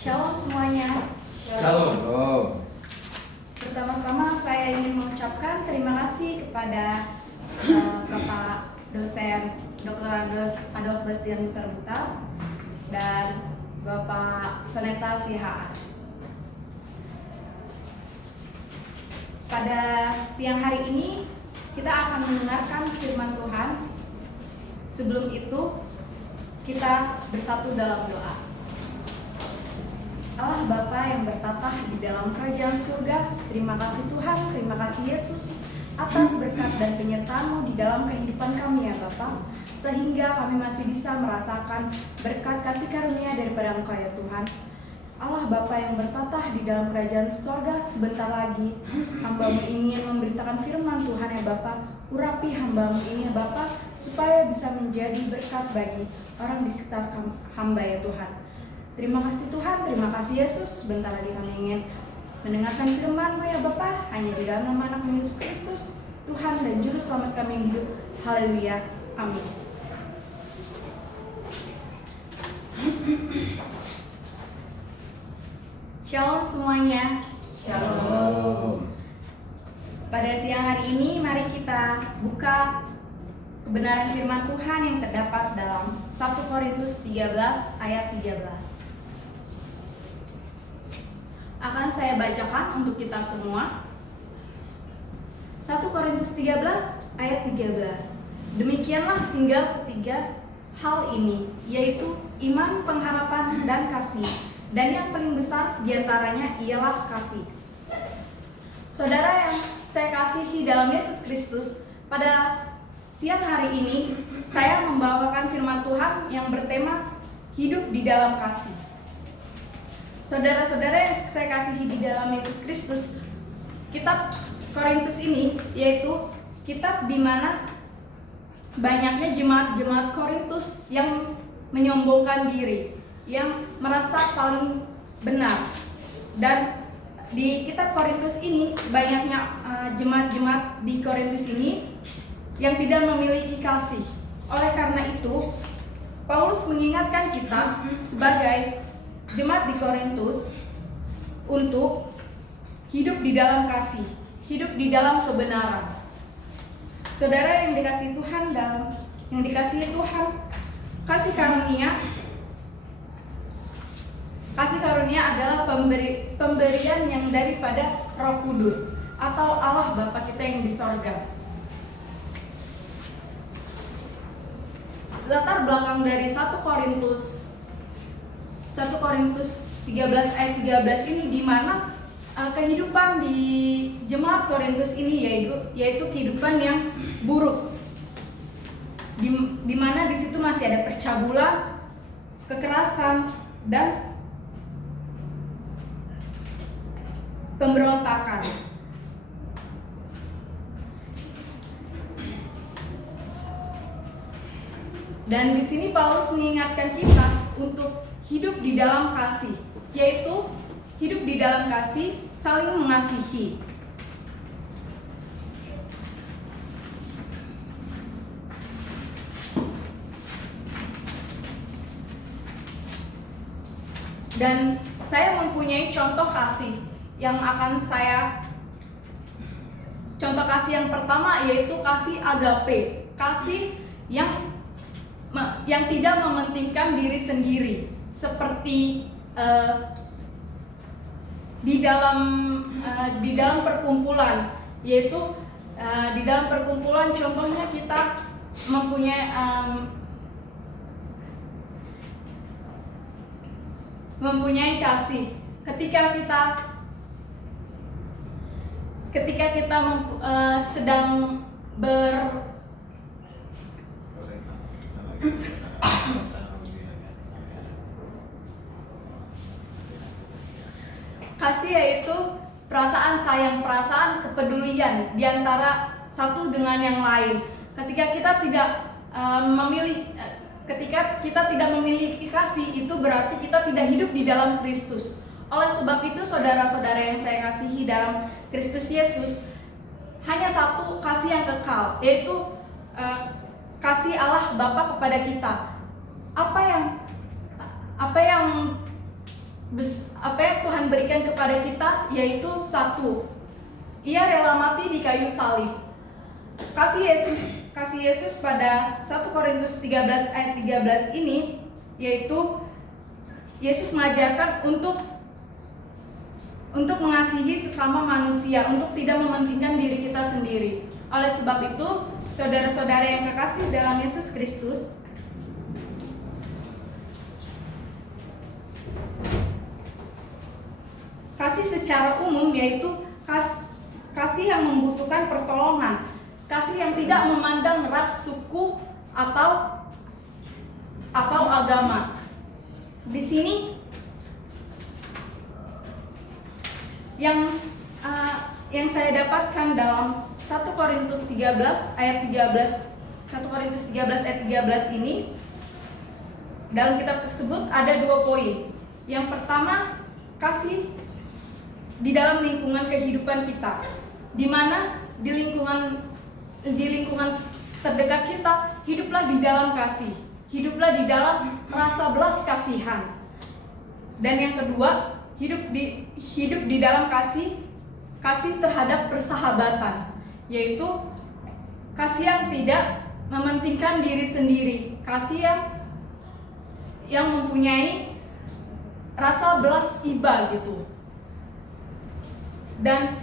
Shalom semuanya. Shalom. Pertama-tama saya ingin mengucapkan terima kasih kepada Bapak dosen Dr. Agus Adolf Bastian Terbutar dan Bapak Soneta Sihaan. Pada siang hari ini kita akan mendengarkan firman Tuhan. Sebelum itu kita bersatu dalam doa. Allah Bapa yang bertatah di dalam kerajaan surga, terima kasih Tuhan, terima kasih Yesus atas berkat dan penyertaan-Mu di dalam kehidupan kami ya Bapa, sehingga kami masih bisa merasakan berkat kasih karunia daripada Engkau ya Tuhan. Allah Bapa yang bertatah di dalam kerajaan surga, sebentar lagi hamba-Mu ingin memberitakan firman Tuhan ya Bapa. Urapi hamba-Mu ini ya Bapa, supaya bisa menjadi berkat bagi orang di sekitar hamba ya Tuhan. Terima kasih Tuhan, terima kasih Yesus. Sebentar lagi kami ingin mendengarkan firman-Mu ya Bapa, hanya di dalam nama anak Yesus Kristus, Tuhan dan Juru Selamat kami yang hidup. Haleluya, amin. Shalom semuanya. Shalom. Pada siang hari ini mari kita buka kebenaran firman Tuhan yang terdapat dalam 1 Korintus 13 ayat 13. Akan saya bacakan untuk kita semua. 1 Korintus 13 ayat 13. Demikianlah tinggal ketiga hal ini, yaitu iman, pengharapan, dan kasih. Dan yang paling besar diantaranya ialah kasih. Saudara yang saya kasihi dalam Yesus Kristus, pada siang hari ini saya membawakan firman Tuhan yang bertema hidup di dalam kasih. Saudara-saudara yang saya kasihi di dalam Yesus Kristus, kitab Korintus ini yaitu kitab di mana banyaknya jemaat-jemaat Korintus yang menyombongkan diri, yang merasa paling benar. Dan di kitab Korintus ini banyaknya jemaat-jemaat di Korintus ini yang tidak memiliki kasih. Oleh karena itu, Paulus mengingatkan kita sebagai jemaat di Korintus untuk hidup di dalam kasih, hidup di dalam kebenaran. Saudara yang dikasihi Tuhan, kasih karunia adalah pemberian yang daripada Roh Kudus atau Allah Bapa kita yang di sorga. Latar belakang dari 1 Korintus 13 ayat 13 ini di mana kehidupan di jemaat Korintus ini yaitu kehidupan yang buruk. Di mana di situ masih ada percabulan, kekerasan, dan pemberontakan. Dan di sini Paulus mengingatkan kita untuk hidup di dalam kasih, yaitu hidup di dalam kasih, saling mengasihi. Dan saya mempunyai contoh kasih yang akan contoh kasih yang pertama yaitu kasih agape, kasih yang tidak mementingkan diri sendiri, seperti di dalam perkumpulan, yaitu di dalam perkumpulan contohnya kita mempunyai kasih ketika kita sedang kasih yaitu perasaan sayang, perasaan kepedulian di antara satu dengan yang lain. Ketika kita tidak memiliki kasih, itu berarti kita tidak hidup di dalam Kristus. Oleh sebab itu, saudara-saudara yang saya kasihi dalam Kristus Yesus, hanya satu kasih yang kekal, yaitu kasih Allah Bapa kepada kita. Apa yang apa yang Tuhan berikan kepada kita, yaitu satu, Ia rela mati di kayu salib. Kasih Yesus pada 1 Korintus 13 ayat 13 ini, yaitu Yesus mengajarkan untuk mengasihi sesama manusia, untuk tidak mementingkan diri kita sendiri. Oleh sebab itu, saudara-saudara yang kekasih dalam Yesus Kristus, kasih secara umum yaitu kasih yang membutuhkan pertolongan, kasih yang tidak memandang ras, suku, atau agama. Di sini yang saya dapatkan dalam 1 Korintus 13 ayat 13 ini, dalam kitab tersebut ada 2 poin. Yang pertama, kasih di dalam lingkungan kehidupan kita, di mana di lingkungan terdekat kita, hiduplah di dalam kasih, hiduplah di dalam rasa belas kasihan. Dan yang kedua, hidup di dalam kasih terhadap persahabatan, yaitu kasih yang tidak mementingkan diri sendiri, kasih yang mempunyai rasa belas iba gitu. Dan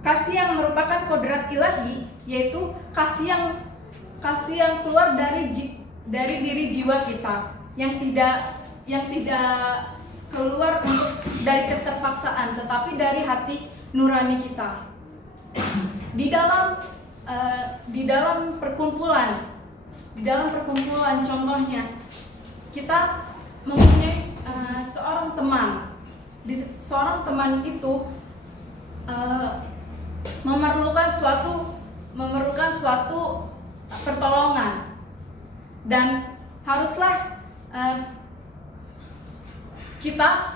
kasih yang merupakan kodrat ilahi, yaitu kasih yang keluar dari diri jiwa kita, yang tidak keluar dari keterpaksaan, tetapi dari hati nurani kita. Di dalam perkumpulan contohnya, kita mempunyai seorang teman. Seorang teman itu memerlukan suatu pertolongan, dan haruslah kita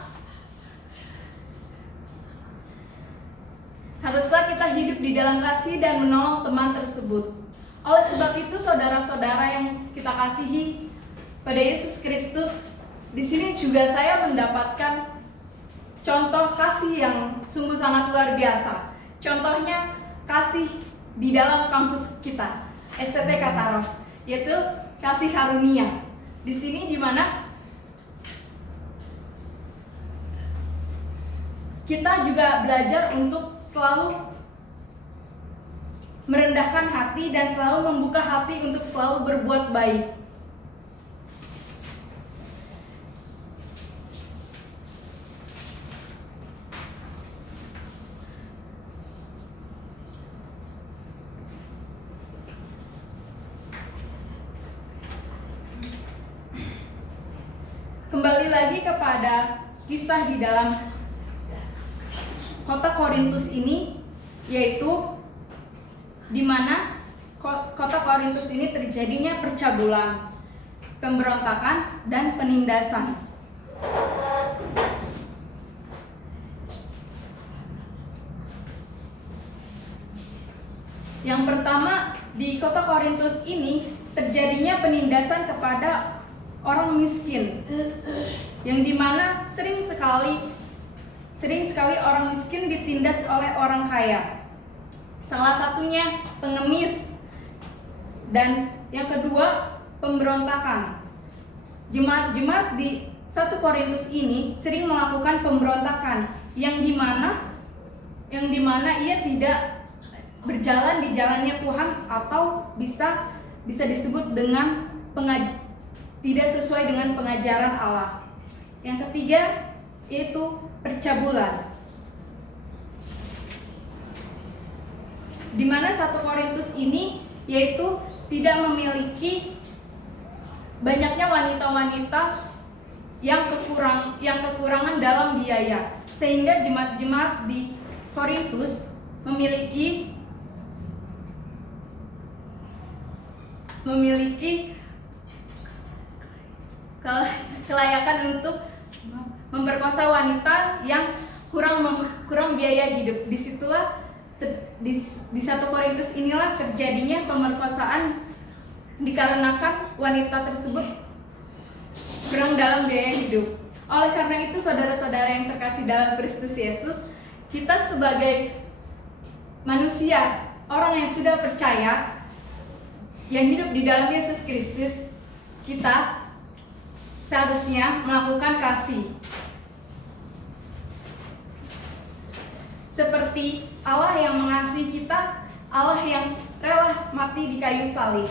hidup di dalam kasih dan menolong teman tersebut. Oleh sebab itu, saudara-saudara yang kita kasihi pada Yesus Kristus, di sini juga saya mendapatkan contoh kasih yang sungguh sangat luar biasa. Contohnya kasih di dalam kampus kita, STT Kataros, yaitu kasih karunia. Di sini di mana kita juga belajar untuk selalu merendahkan hati dan selalu membuka hati untuk selalu berbuat baik. Kembali lagi kepada kisah di dalam kota Korintus ini, yaitu di mana kota Korintus ini terjadinya percabulan, pemberontakan, dan penindasan. Yang pertama, di kota Korintus ini terjadinya penindasan kepada orang miskin, yang dimana sering sekali orang miskin ditindas oleh orang kaya. Salah satunya pengemis, dan yang kedua pemberontakan. Jemaat-jemaat di 1 Korintus ini sering melakukan pemberontakan, yang dimana ia tidak berjalan di jalannya Tuhan, atau bisa disebut dengan tidak sesuai dengan pengajaran Allah. Yang ketiga yaitu percabulan, di mana 1 Korintus ini yaitu tidak memiliki banyaknya wanita-wanita yang kekurangan dalam biaya, sehingga jemaat-jemaat di Korintus memiliki kelayakan untuk memperkosa wanita yang kurang biaya hidup. Disitulah di 1 Korintus inilah terjadinya pemerkosaan dikarenakan wanita tersebut kurang dalam biaya hidup. Oleh karena itu, saudara-saudara yang terkasih dalam Kristus Yesus, kita sebagai manusia, orang yang sudah percaya, yang hidup di dalam Yesus Kristus, kita seharusnya melakukan kasih. Seperti Allah yang mengasihi kita, Allah yang rela mati di kayu salib.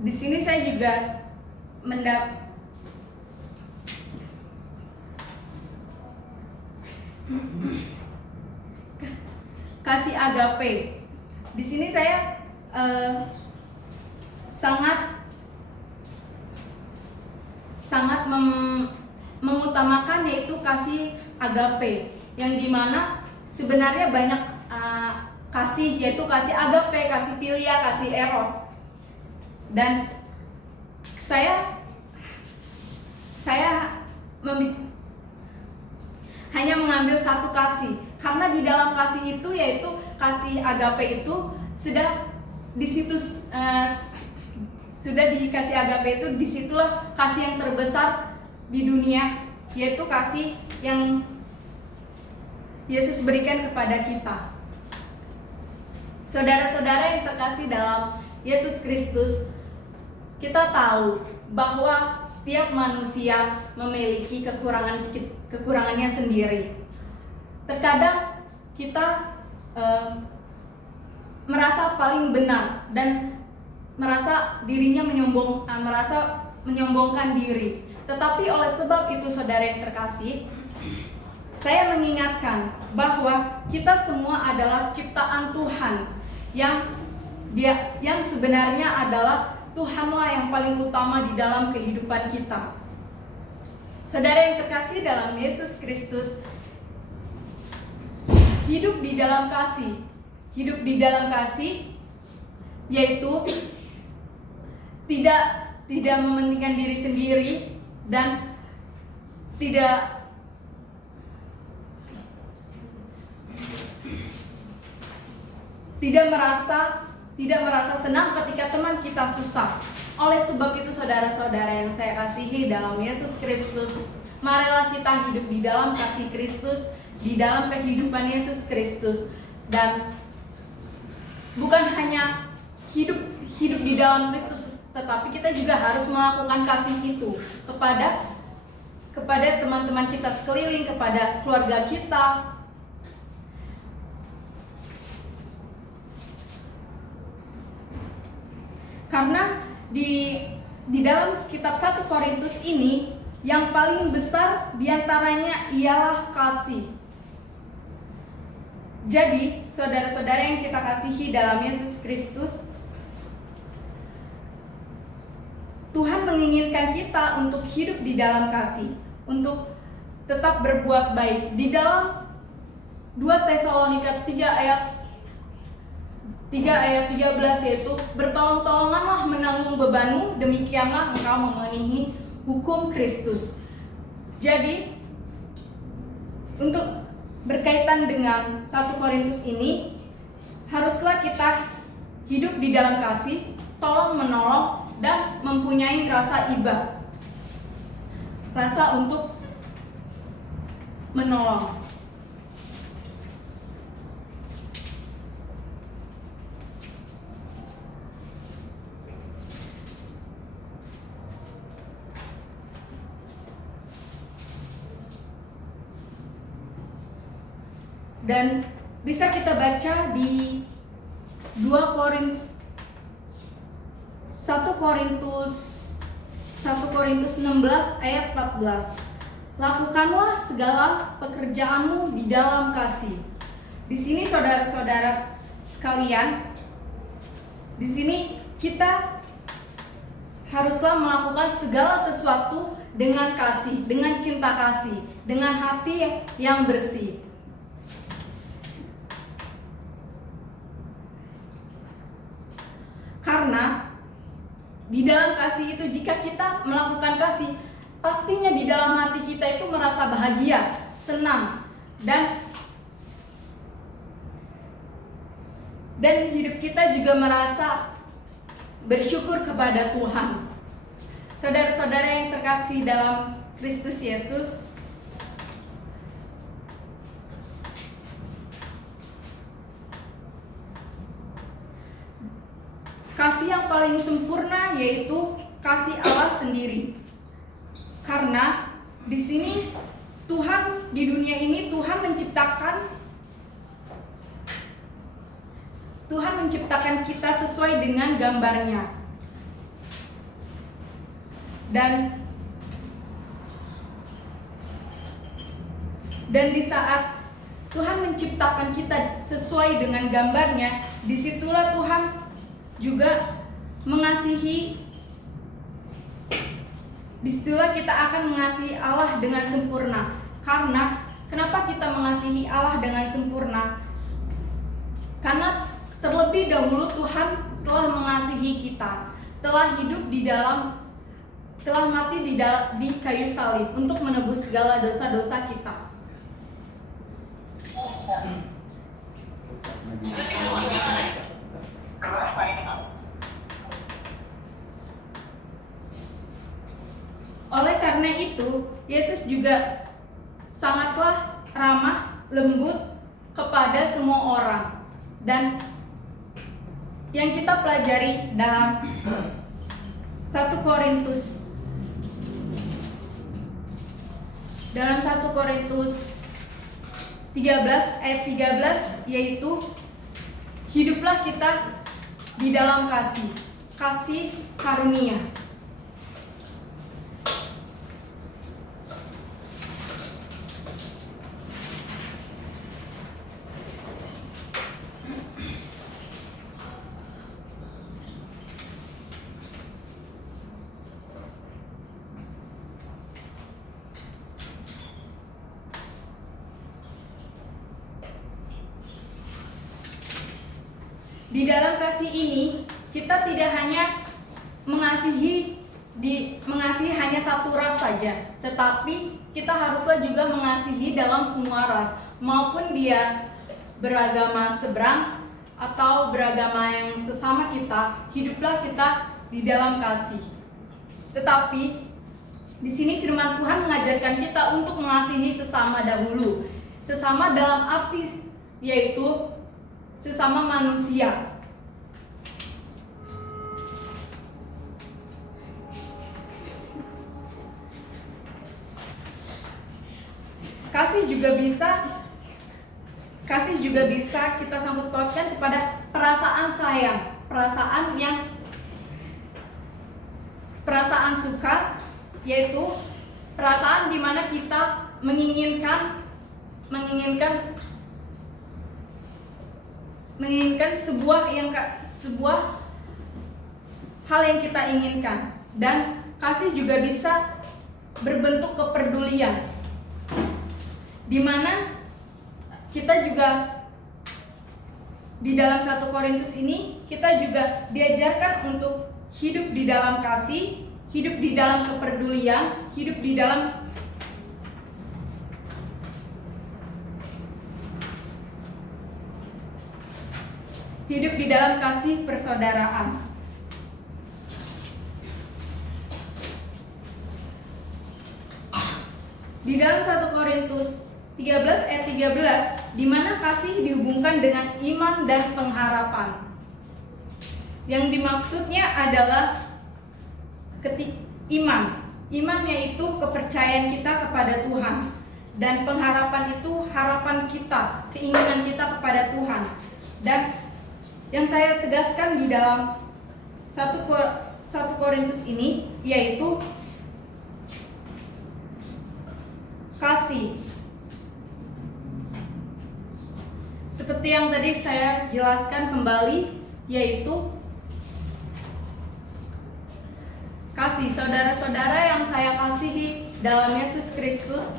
Di sini saya juga kasih agape. Di sini saya sangat mengutamakan, yaitu kasih agape, yang dimana sebenarnya banyak kasih, yaitu kasih agape, kasih philia, kasih eros. Dan saya hanya mengambil satu kasih, karena di dalam kasih itu, yaitu kasih agape itu, sudah dikasih agape itu, disitulah kasih yang terbesar di dunia, yaitu kasih yang Yesus berikan kepada kita. Saudara-saudara yang terkasih dalam Yesus Kristus, kita tahu bahwa setiap manusia memiliki kekurangannya sendiri. Terkadang kita merasa paling benar dan merasa dirinya merasa menyombongkan diri. Tetapi oleh sebab itu, saudara yang terkasih, saya mengingatkan bahwa kita semua adalah ciptaan Tuhan yang sebenarnya adalah Tuhanlah yang paling utama di dalam kehidupan kita. Saudara yang terkasih dalam Yesus Kristus, hidup di dalam kasih, yaitu tidak mementingkan diri sendiri dan tidak merasa senang ketika teman kita susah. Oleh sebab itu, saudara-saudara yang saya kasihi dalam Yesus Kristus, marilah kita hidup di dalam kasih Kristus, di dalam kehidupan Yesus Kristus, dan bukan hanya hidup di dalam Kristus, tetapi kita juga harus melakukan kasih itu kepada teman-teman kita sekeliling, kepada keluarga kita. Karena di dalam kitab 1 Korintus ini, yang paling besar diantaranya ialah kasih. Jadi, saudara-saudara yang kita kasihi dalam Yesus Kristus, Tuhan menginginkan kita untuk hidup di dalam kasih, untuk tetap berbuat baik. Di dalam 2 Tesalonika 3 ayat 13, yaitu bertolong-tolonganlah menanggung bebanmu, demikianlah engkau memenuhi hukum Kristus. Jadi, untuk berkaitan dengan 1 Korintus ini, haruslah kita hidup di dalam kasih, tolong menolong, dan mempunyai rasa iba, rasa untuk menolong. Dan bisa kita baca di 1 Korintus 16 ayat 14. lakukanlah segala pekerjaanmu di dalam kasih. Di sini saudara-saudara sekalian, di sini kita haruslah melakukan segala sesuatu dengan kasih, dengan cinta kasih, dengan hati yang bersih. Karena di dalam kasih itu, jika kita melakukan kasih, pastinya di dalam hati kita itu merasa bahagia, senang, dan hidup kita juga merasa bersyukur kepada Tuhan. Saudara-saudara yang terkasih dalam Kristus Yesus, kasih yang paling sempurna yaitu kasih Allah sendiri. Karena di sini Tuhan, di dunia ini Tuhan menciptakan kita sesuai dengan gambarnya. Dan di saat Tuhan menciptakan kita sesuai dengan gambarnya, disitulah Tuhan juga mengasihi. Disitulah kita akan mengasihi Allah dengan sempurna. Karena kenapa kita mengasihi Allah dengan sempurna? Karena terlebih dahulu Tuhan telah mengasihi kita, telah mati di kayu salib untuk menebus segala dosa-dosa kita. Oleh karena itu, Yesus juga sangatlah ramah, lembut kepada semua orang. Dan yang kita pelajari dalam 1 Korintus 13 ayat 13, yaitu hiduplah kita di dalam kasih karunia. Di dalam kasih ini, kita tidak hanya mengasihi hanya satu ras saja, tetapi kita haruslah juga mengasihi dalam semua ras, maupun dia beragama seberang atau beragama yang sesama kita. Hiduplah kita di dalam kasih. Tetapi di sini firman Tuhan mengajarkan kita untuk mengasihi sesama dahulu. Sesama dalam arti yaitu sesama manusia. Kasih juga bisa kita sangkut pautkan kepada perasaan sayang, perasaan suka, yaitu perasaan di mana kita menginginkan sebuah hal yang kita inginkan. Dan kasih juga bisa berbentuk kepedulian, di mana kita juga di dalam 1 Korintus ini kita juga diajarkan untuk hidup di dalam kasih, hidup di dalam kepedulian, hidup di dalam kasih persaudaraan. Di dalam 1 Korintus 13 ayat 13, di mana kasih dihubungkan dengan iman dan pengharapan. Yang dimaksudnya adalah iman yaitu kepercayaan kita kepada Tuhan, dan pengharapan itu harapan kita, keinginan kita kepada Tuhan. Dan yang saya tegaskan di dalam 1 Korintus ini yaitu kasih. Seperti yang tadi saya jelaskan kembali, yaitu kasih. Saudara-saudara yang saya kasihi dalam Yesus Kristus,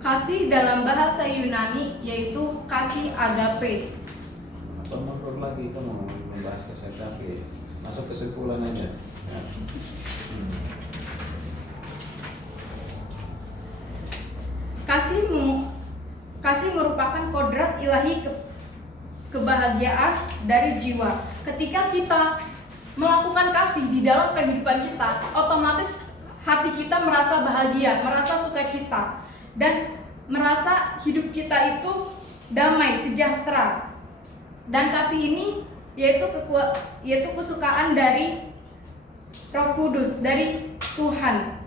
kasih dalam bahasa Yunani yaitu kasih agape. Apa menurut lagi kita mau membahas kasih agape? Masuk kesimpulan aja. Ya. Kasih merupakan kodrat ilahi kebahagiaan dari jiwa. Ketika kita melakukan kasih di dalam kehidupan kita, otomatis hati kita merasa bahagia, merasa sukacita, dan merasa hidup kita itu damai, sejahtera. Dan kasih ini yaitu kesukaan dari Roh Kudus, dari Tuhan.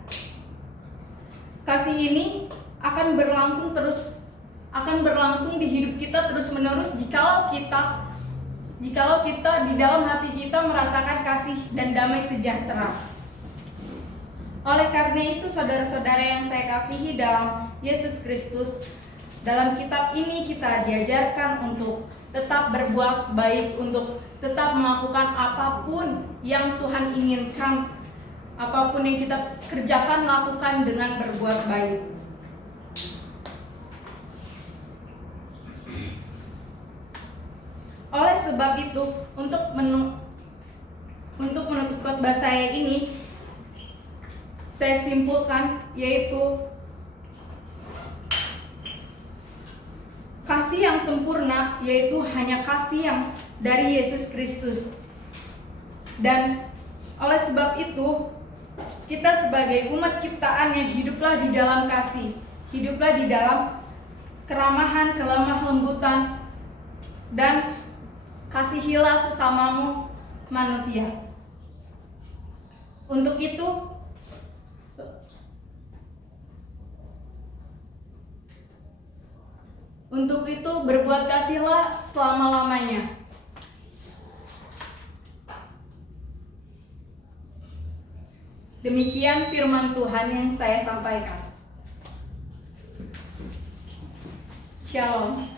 Kasih ini akan berlangsung di hidup kita terus-menerus jikalau kita di dalam hati kita merasakan kasih dan damai sejahtera. Oleh karena itu, saudara-saudara yang saya kasihi dalam Yesus Kristus, dalam kitab ini kita diajarkan untuk tetap berbuat baik, untuk tetap melakukan apapun yang Tuhan inginkan. Apapun yang kita kerjakan, lakukan dengan berbuat baik. Oleh sebab itu, untuk menutup khotbah saya ini, saya simpulkan yaitu kasih yang sempurna yaitu hanya kasih yang dari Yesus Kristus. Dan oleh sebab itu, kita sebagai umat ciptaan yang hiduplah di dalam kasih, hiduplah di dalam keramahan, kelemah lembutan, dan kasihilah sesamamu manusia. Untuk itu berbuat kasihlah selama-lamanya. Demikian firman Tuhan yang saya sampaikan. Shalom.